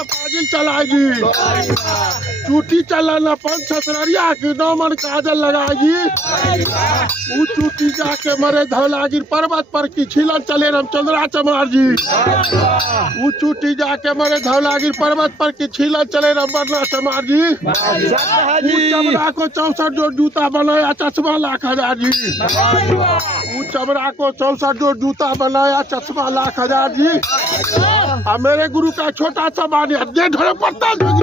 पाजिल चलाएगी, चूटी चलाना पंच ससुरिया की नौमन काजल लगाएगी। वो चूटी जाके मरे धौलागिर पर्वत पर की छिलन चले रामचंद्रा चमार जी। वो चूटी जाके मरे धौलागिर पर्वत पर की छिलन चले रामबरना चमार जी। वो चमड़ा को 64 जोड़ जूता बनाया चश्मा 1,00,000 जी। वो चमड़ा को 64 जोड़ जूता बनाया चश्मा 1,00,000 जी। अब मेरे गुरु का छोटा सा बानी ये ढोले पड़ता जन्म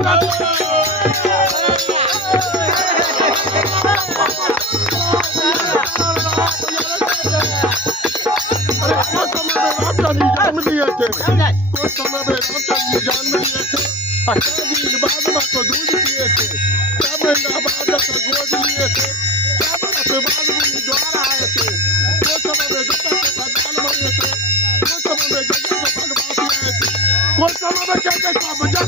लिए थे, कुछ समय में रामचंद्र जन्म लिए थे। 18 दिन बाद माँ को दूध पिए थे, 6 महीना बाद गोद लिए थे, 6 बरस बाद मुनि द्वार आए थे। कुछ समय में जगत के प्रधान बने थे, कुछ समय में जगत के भगवान आए थे, कुछ समय में कहते का बजट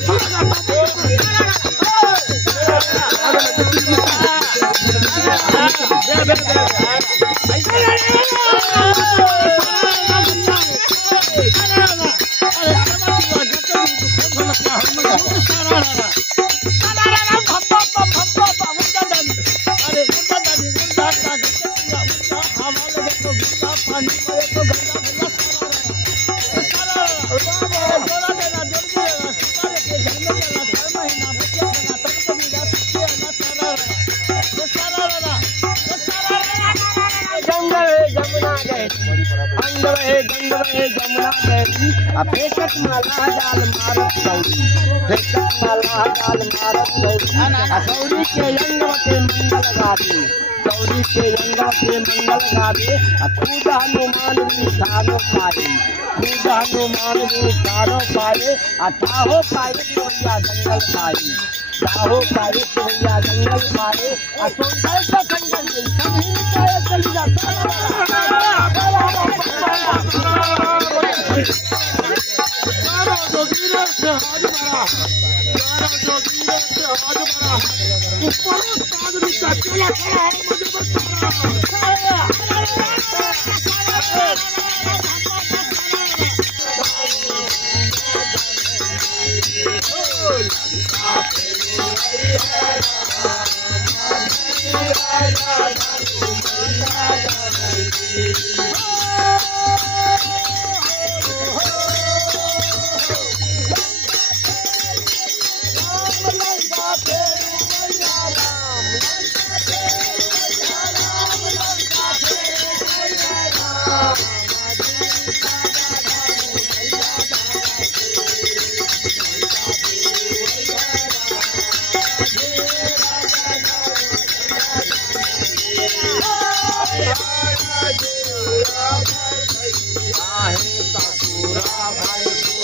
फेकत माला जाल मारत सौरी, फेकत माला जाल मारत सौरी के अंग के मंगल गावे, सौरी के अंग के मंगल गावे। खुद हनुमान निशानो पाए, खुद हनुमान निशानो पाए। चाहो पाए भैया जंगल पाए, चाहो पाए भैया जंगल पाए। सुंदर का जंगल सभी निकाय चली जाता। जोगीरे से हाथ बड़ा, जोगीरे से हाथ बड़ा, ऊपर आदमी का चला खड़ा है मुझे बता। भाई पूरा